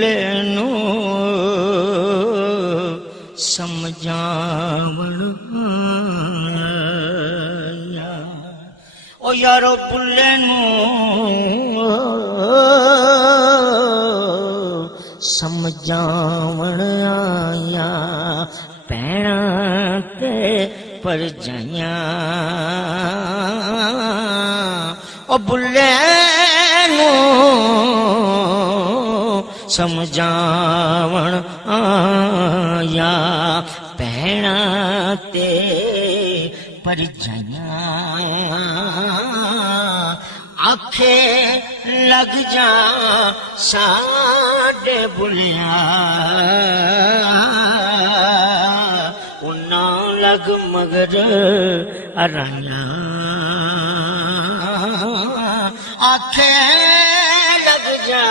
लेनो समझावण आया ओ यारो पुल्ले नू समझावण आया भैणा ते परजाइयां ओ बुल्ले नू समझावण आया भैणा ते परजाइयां आखे लग जा साडे बुलिया उन्ना लग मगर अराया आखे लग जा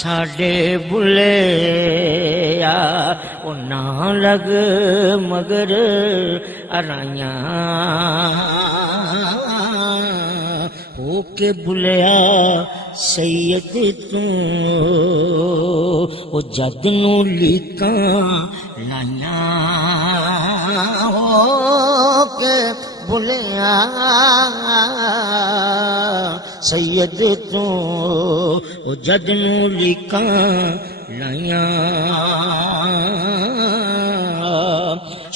साडे बुलिया उन्ना लग मगर अराया होके बुलिया सैयद तू ओ जद नू लीकां लाइया होके बुलिया सैयद तू ओ जद नू लीकां लाइया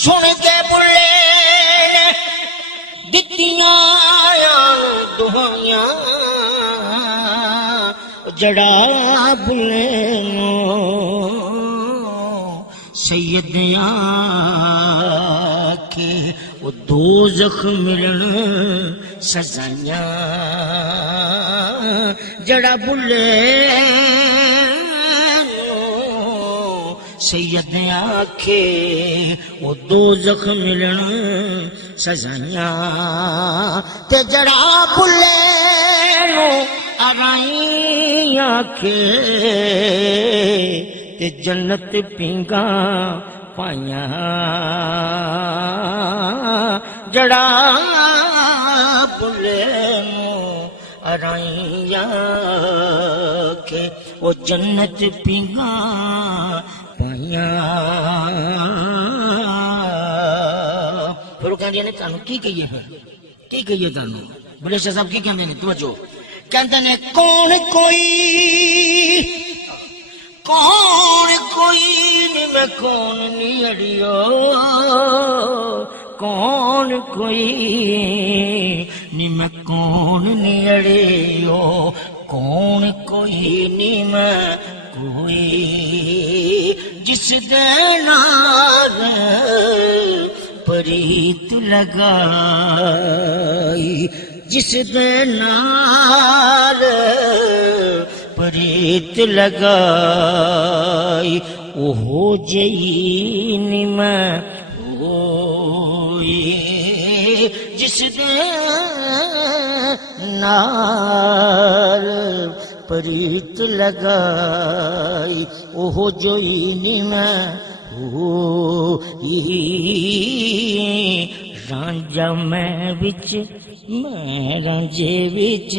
सुन के बुले दित्तियां दुहाइयां जड़ा बुले नो सैयद आखे वो दो जख्म मिलन सजाइयां जड़ा बुले सैयद आखे वो दो जख्म मिलन सजाइयां ते जड़ा बुले नो अराई आखे ते जन्नत पिंगा पाइया जड़ा बुले नो अराई आखे वो जन्नत पिंगा पाइया फिर कहते ने तुहानू की कहिए तुहानू बुले शाह साहब की कहते ने तवज्जो कहते ने कौन कोई नी मैं कौन नी अड़ियो कौन कोई नी मैं कौन नी अड़ियो कौन कोई नी मैं कोई जिस दे नाल प्रीत लगाई जिस दे नाल प्रीत लगाई ओहो जई नी मैं होई जिस दे नाल प्रीत लगाई ओहो जोई नी मैं होई रांझा मैं विच मैं रांझे विच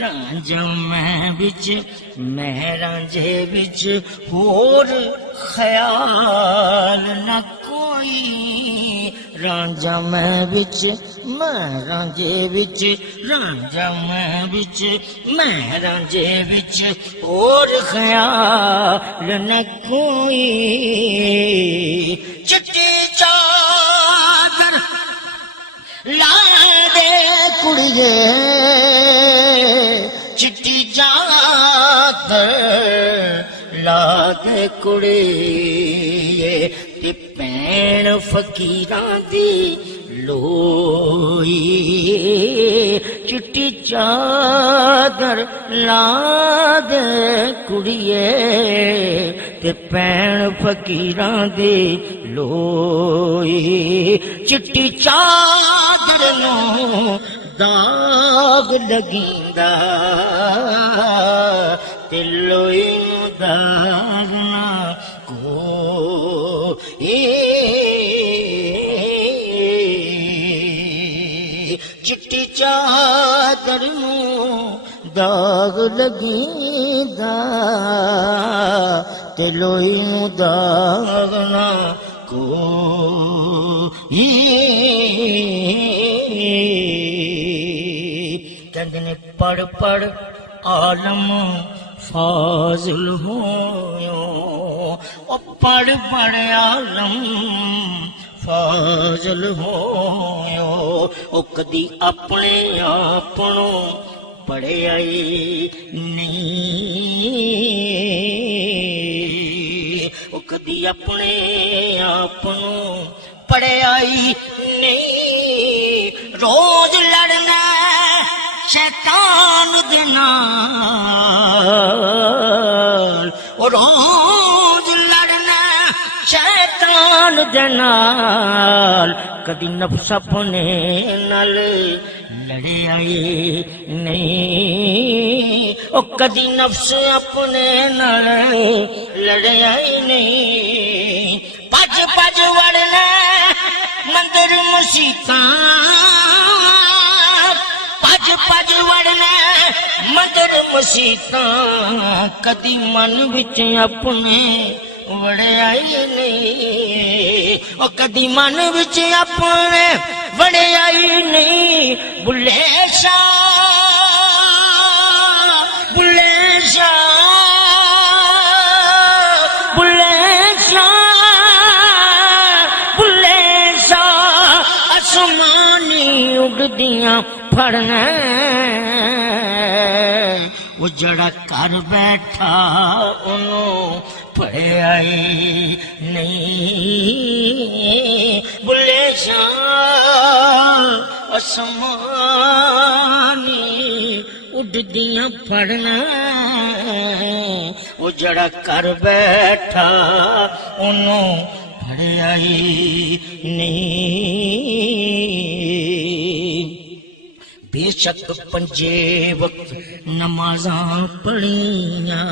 रांझा मैं विच मैं रांझे विच होर ख्याल न कोई रांझा मैं विच मैं रांझे विच रांझा मैं विच मैं रांझे विच होर ख्याल न कोई चिट्टी चादर ला दे कुड़िए चिट्टी चादर ला दे कुड़िए ते भैण फकीरां दी लोई चिट्टी चादर ला दे कुड़िए ते भैण फकीरां दी लोई चिट्टी चादर नू दाग लगींदा ते लोई नू दाग ना कोई चिट्टी चादर नू दाग लगींदा ते लोई नूं दाग ना कोई कहंदे ने पढ़ पढ़ आलम फाजिल होयो ओ पढ़ पढ़ आलम फाजिल होयो ओ कदी अपने आपनों पढ़िया नहीं ओ कदी अपने आपनों पढ़िया नहीं रोज लड़ना शैतान दे नाल ओ रोज लड़ना शैतान दे नाल कदी नफ्स अपने नाल लड़े आई नहीं ओ कदी नफ्स अपने नाल लड़े आई नहीं भज भज वड़ना मंदिर मसीतां भज भज वड़ना मंदिर मसीतां कदी मन विच अपने वड़िया नहीं ओ कदी मन विच अपने वड़िया नहीं बुले शाह बुले शाह बुले शाह बुले शाह आसमानी उड़दियां फड़ना वो जड़ा कर बैठा ओनू पढ़िया नहीं बुले शाह आसमानी उड़दियां फड़ना वो जड़ा कर बैठा ओनू पढ़िया नहीं बेशक पंजे वक्त नमाज़ां पढ़ियां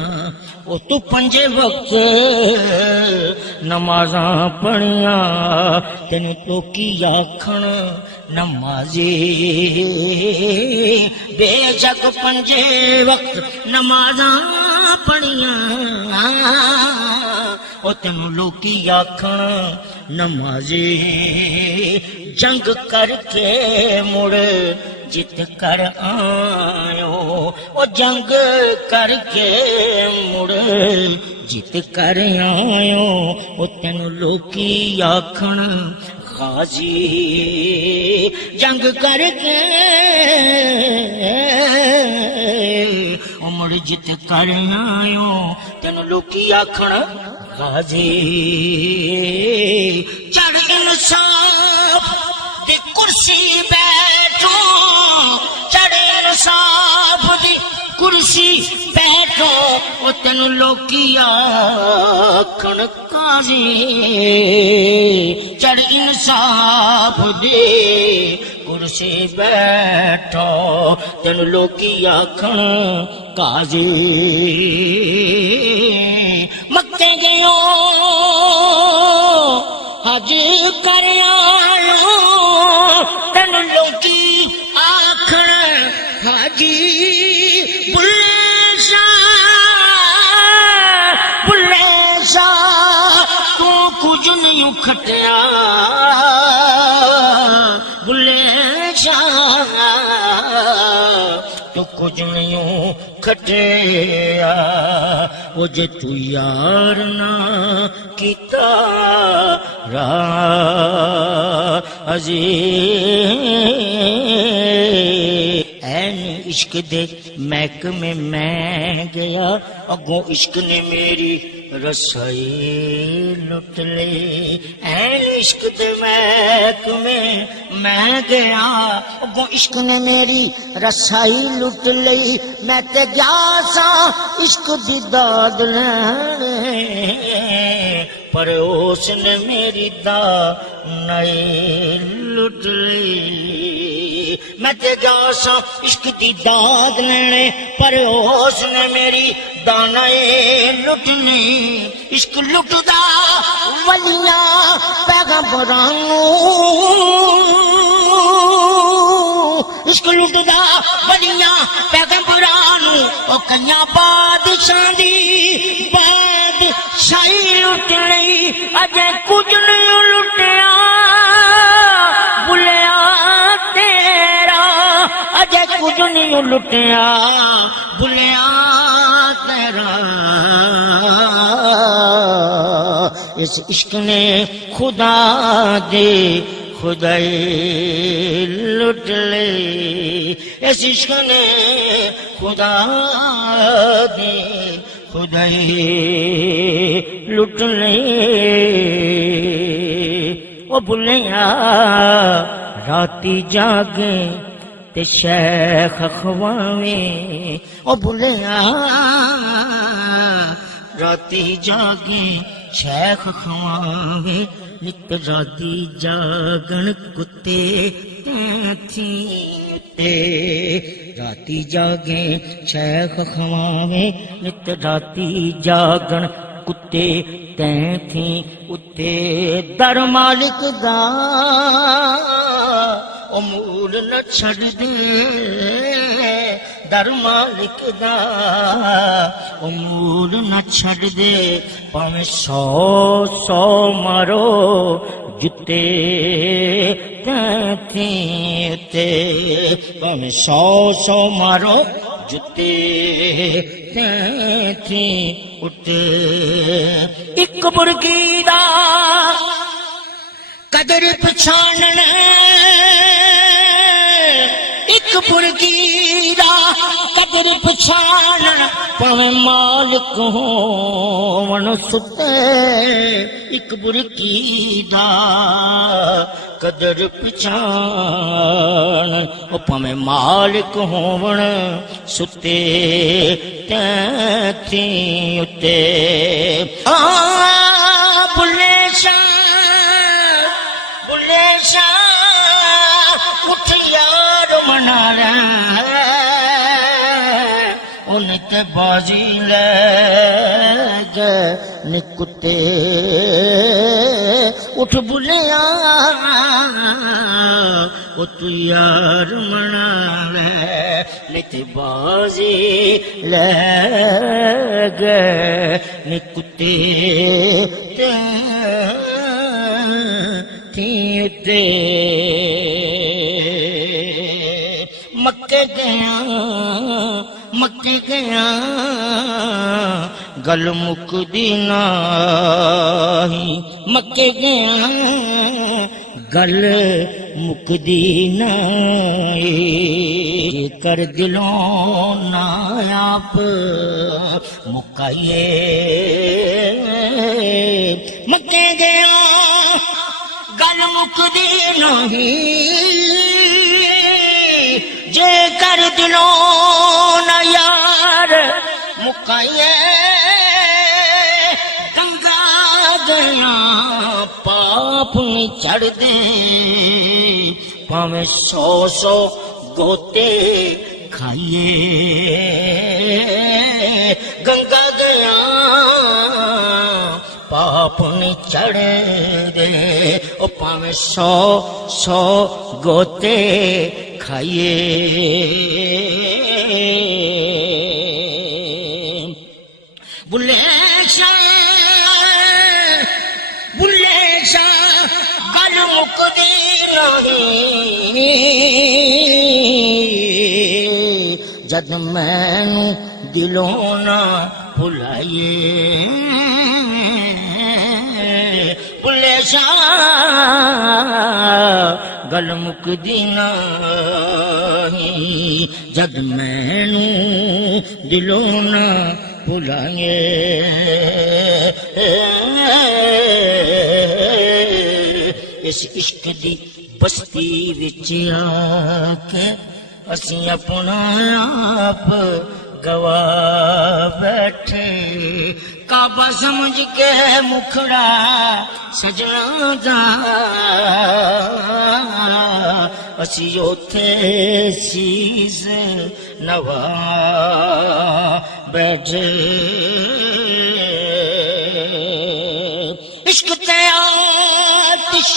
ओ तू पंजे वक्त नमाज़ां पढ़ियां तेनू तो की आखण नमाज़ी बेशक पंजे वक्त नमाज़ां पढ़ियां ओ तेनू लोकी आखण नमाज़ी जंग करके मुड़ जित कर आयो ओ जंग करके मुड़ जित कर आयो ओ तेनू लोकी आखण गाजी जंग करके ओ मुड़ जित कर आयो तेनू लोकी आखण गाजी चढ़ इंसाफ दी कुर्सी बैठो चढ़े इंसाफ दी कुर्सी बैठो ओ तेनू लोकी आखण काजी चढ़ इंसाफ दी कुर्सी बैठो तेनू लोकी आखण काजी मक्के गयो हज कर आयो तेनू लोकी आखण हाजी बुले शाह तू कुछ नहीं खटिया बुले शाह तू कुछ नहीं खटिया वो जे तू यार ना किता राज़ी ऐन इश्क दे महकमे मैं गया अगों इश्क ने मेरी रसाई लुट ली ऐन इश्क दे महकमे मैं गया अगों इश्क ने मेरी रसाई लुट ली मैं ते गया सा इश्क दी दाद लैणे पर उसने मेरी दानाई लुट ली मैं ते गया सा इश्क दी दाद लैणे पर उसने मेरी दानाई लुटनी इश्क लुटदा वलियां पैगंबरां इश्क लुटदा वलियां पैगंबरां बरानू ओ कन्या बादशाह दी बादशाही लुट लई अजे कुछ नहीं लुटिया बुलिया तेरा अजे कुछ नहीं लुटिया बुलिया तेरा इस इश्क ने खुदा दे खुदाई लुट ले इस इश्क ने खुदा दे खुदाई लुट ले ओ बुलिया राती जागे ते शेख खवावे ओ बुलिया राती जागे शेख खवावे नित राती जागन कुत्ते थी ते राती जागे शेख खवावे नित राती जागन कुत्ते थी उत्ते दर मालिक दा ओ मूल न छड़ दे दर मालिक दा ओ मूल न छड़ दे भावें 100 मारो जुत्ते थी उत्ते भावें 100 मारो जुत्ते थी उत्ते एक बुरकी दा कदर पछाणन एक बुरकी दा कदर पछाणन भावें मालिक होवण सुते एक बुरकी दा कदर पछाण ओ भावें मालिक होवण सुते थी उत्ते बुले शाह उठ यार मना उनके बाजी ले गए निकुते उठ बुलिया ओ तू यार मना नित बाजी ले गए निकुते थी उते मक्के गया गल मुकदी नाही मक्के गया गल मुकदी नाही कर दिलों ना आप मुकाइए मक्के गया गल मुकदी नहीं जे कर दिलों ना यार मुकाइए गंगा गया पाप में चढ़ दे भावें 100 गोते खाइए गंगा गया पाप में चढ़ दे ओ भावें 100 गोते खाइए बुले शाह गल मुकदी नहीं जद मैनू दिलों ना भुलाइए बुले शाह गल मुकदी नहीं जद मैनू दिलों ना भुलाए इस इश्क दी बस्ती विच आके असी अपना आप गवा बैठे काबा समझ के मुखड़ा सजना दा असी ओथे शीस नवा बैठे इश्क ते आतिश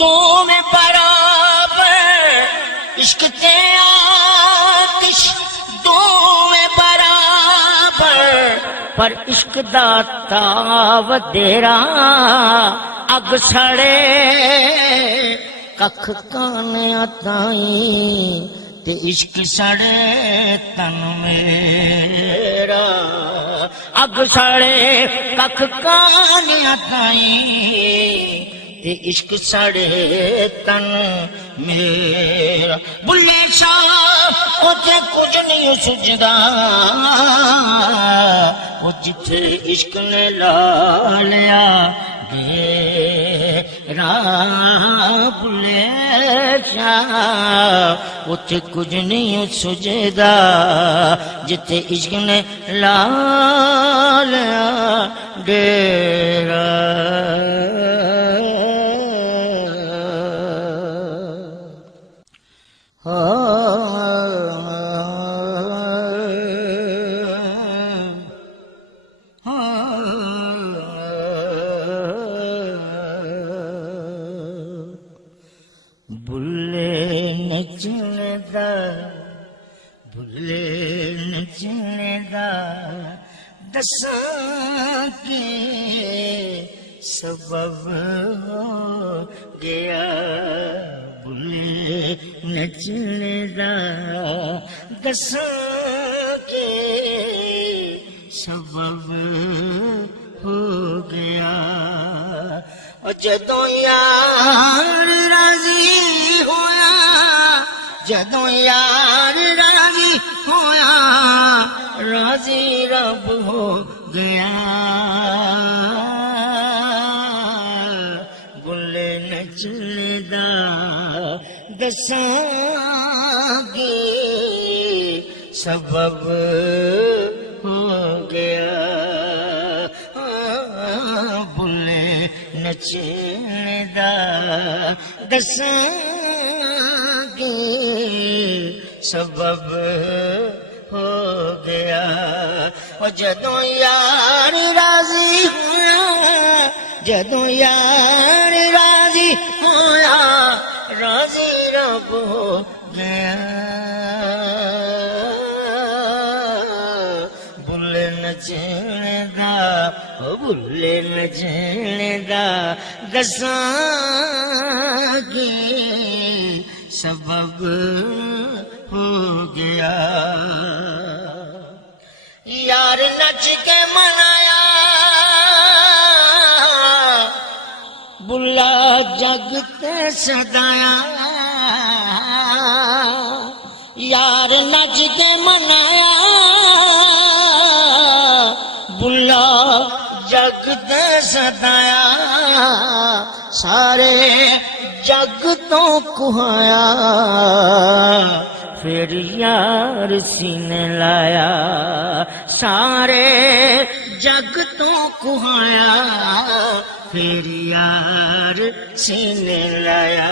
दो में बराबर इश्क ते आतिश पर इश्क दा ताव तेरा अग सड़े कख काने ताई ते इश्क सड़े तन मेरा अग सड़े कख काने ताई ते इश्क सड़े तन मेरा बुल्ले शाह उथे कुछ नहीं सुझदा वो जिथे इश्क ने ला लिया डेरा बुल्ले शाह उथे कुछ नहीं सुझदा जिथे इश्क ने ला लिया डेरा दसां के सबब हो गया बुले नचने दा दसां के सबब हो गया और जदों यार राजी होया जदों यार राजी होया राजी रब हो गया बुले नचने दा दसांगे सबब हो गया बुले नचने दा दसांगे सबब हो गया और जदों यार राजी होया जदों यार राजी होया राजी रब हो गया बुले नचने दा बुले नचने दा दसांगे सबब हो गया यार नच के मनाया बुला जग ते सदाया यार नच के मनाया बुला जग ते सदाया सारे जग तो कुहाया फिर यार सीने लाया सारे जग तो कुहाया फिर यार सीने लाया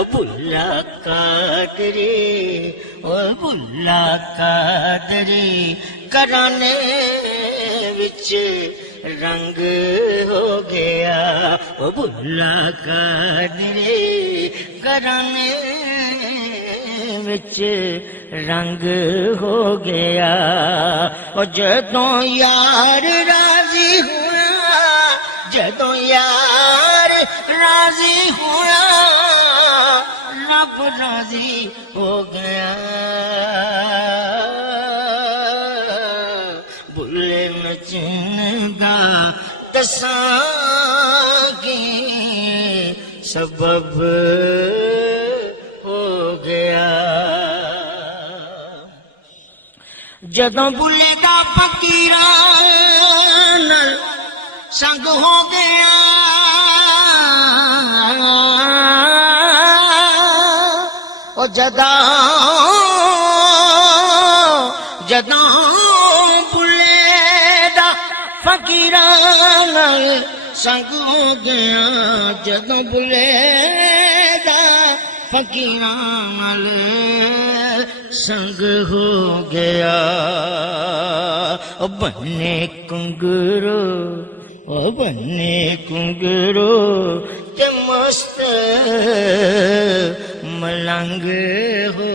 ओ बुल्ला कादरी ओ बुल्ला कादरी कराने विच रंग हो गया ओ बुल्ला कादरी कराने विच रंग हो गया और जदों यार राजी हुआ जदों यार राजी हुआ रब राजी हो गया बुले नचने दा दसांगे सबब हो गया जदों बुले दा फकीरां नाल संग हो गया ओ जदों बुले दा फकीरां नाल संग हो गया जदों बुले दा फकीरां नाल संग हो गया ओ बन्ने कुंगरो ओ बन्ने कुंगरो ते मस्त मलंग हो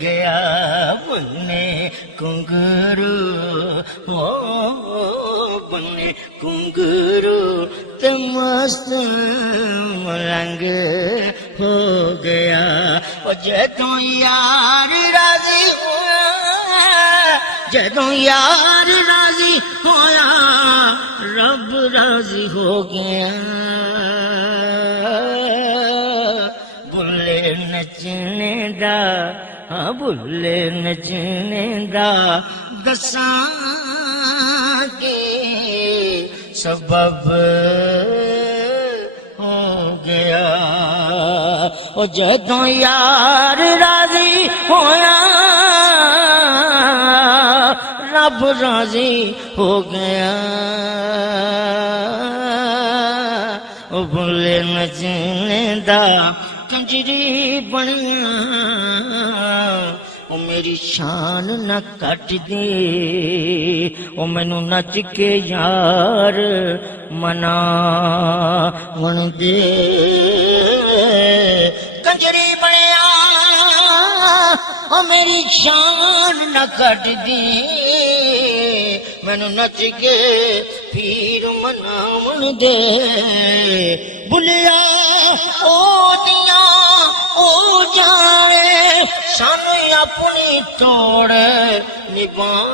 गया बन्ने कुंगरो हो बने घुंघरू ते मस्त मलंग हो गया। ओ जदों यार राजी होया, जदों यार राजी होया, रब राजी हो गया। बुले नचने दा, हाँ बुले नचने दा दसां के सबब हो गया। ओ जदों यार राजी होया, रब राजी हो गया। ओ बुले नचने दा कंजरी बनिया, ओ मेरी शान न कट दे, ओ मैनू नच के यार मना वन दे। कंजरी बनिया, ओ मेरी शान न कट दे, मैनू नच के पीर मनावन दे। बुलिया ओ दिया ओ जाने, सानू अपनी तोड़ निभावन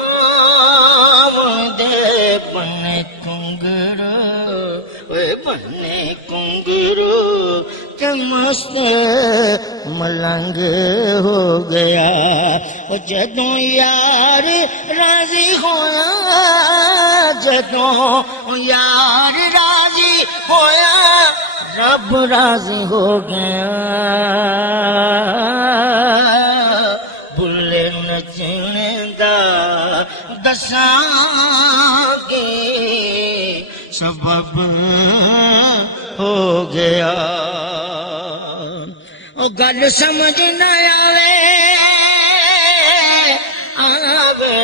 दे। बने घुंघरू, वे बने घुंघरू के मस्त मलंग हो गया। ओ जदों यार राजी होया, जदों यार राजी होया, रब राजी हो गया। बुले नचने दा दसां के सबब हो गया। ओ गल समझ न आवे, आवे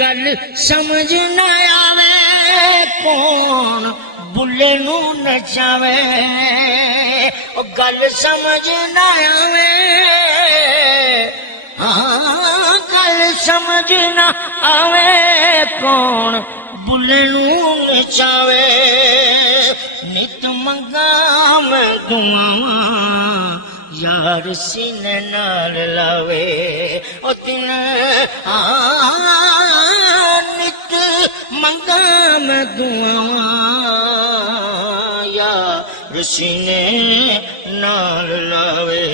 गल समझ न आवे, कौन बुले नू नचावे। ओ गल समझ न आवे, हाँ गल समझ न आवे, कौन बुले नू नचावे। नित मंगा मैं दुआवां, यार सीने नाल लावे। ओ तिन नित मंगा मैं दुआवां, यार सीने नाल लावे।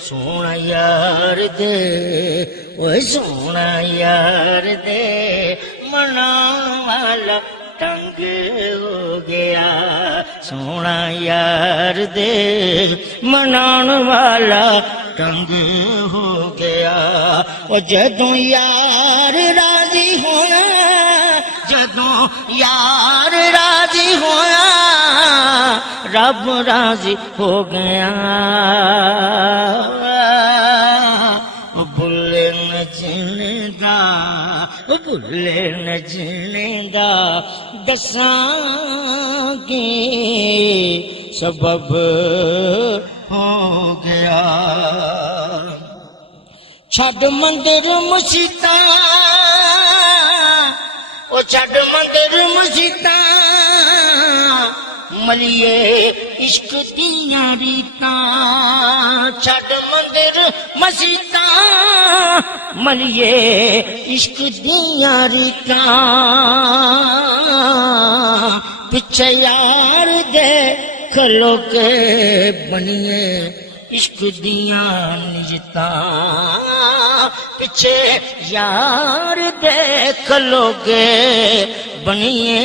सोना यार दे, ओए सोना यार दे, मनाने वाला तंग हो गया। सोना यार दे, मनाने वाला तंग हो गया। ओ जदों यार राजी होया, जदों यार राजी होया, रब राजी हो गया। ओ बुले नचने दा, ओ बुले नचने दा दसां के सबब हो गया। छड़ मंदिर मसीता, ओ छड़ मंदिर मसीता, मलिए इश्क दियां रीतां। छड़ मंदिर मसीता, मलिए इश्क दियां रीतां। पिछे यार दे खलो के बनिए इश्क दियां निजतां। पिछे यार दे खलोगे बनिए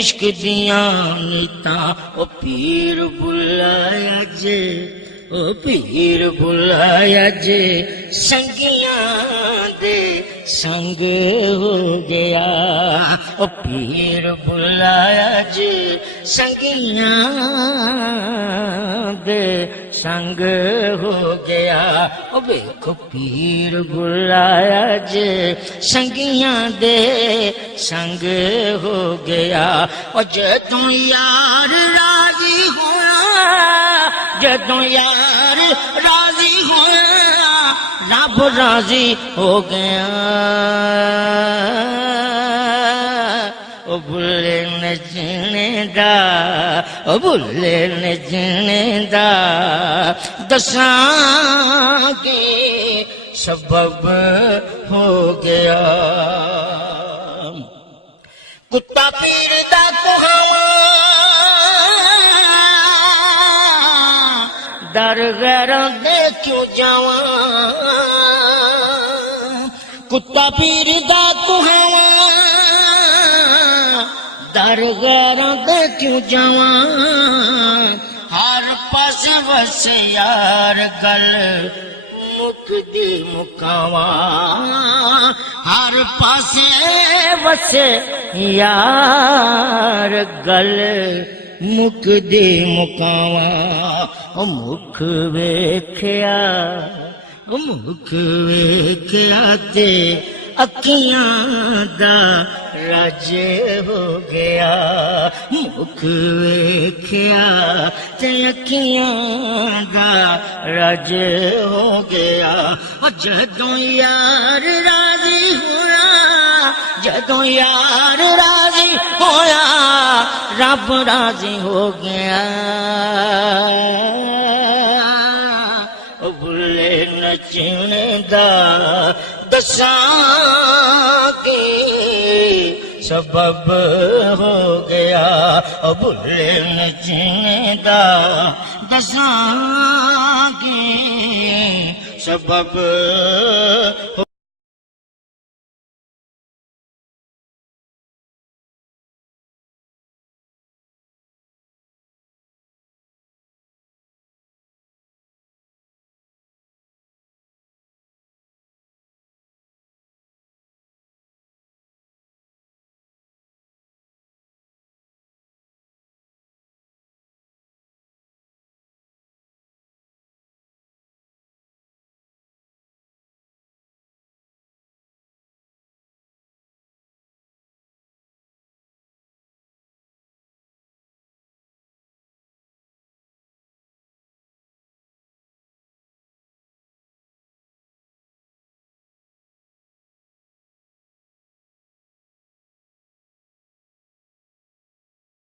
इश्क दियां नीतां। ओ पीर बुलाया जे, ओ पीर बुलाया जे, संगियां दे संग हो गया। ओ पीर बुलाया जे, संगियां दे संग हो गया। ओ देखो पीर बुलाया जे, संगियां दे संग हो गया। ओ जदों यार राजी होया, जदों यार राजी होया, रब राजी हो गया। ओ भुल्ले नचने दा, ओ भुल्ले नचने दा दसां के सबब हो गया। कुत्ता पीर दा कुहावा दर गैरां दे क्यों जावां, कुत्ता पीर दा कुहावा दर गैरां दे क्यों जावां। हर पासे वस यार गल मुकदी मुकावा, हर पासे वस यार गल मुकदी मुकावा। मुख वेख्या, मुख वेख्या ते अखियां दा राज हो गया। मुख वेख्या ते अखियां दा राज हो गया। जदों यार राजी होया, जदों यार राजी होया रब राजी हो गया। भुल्ले नचने दा दसां के सबब हो गया। भुल्ले नचने दा दसां के सबब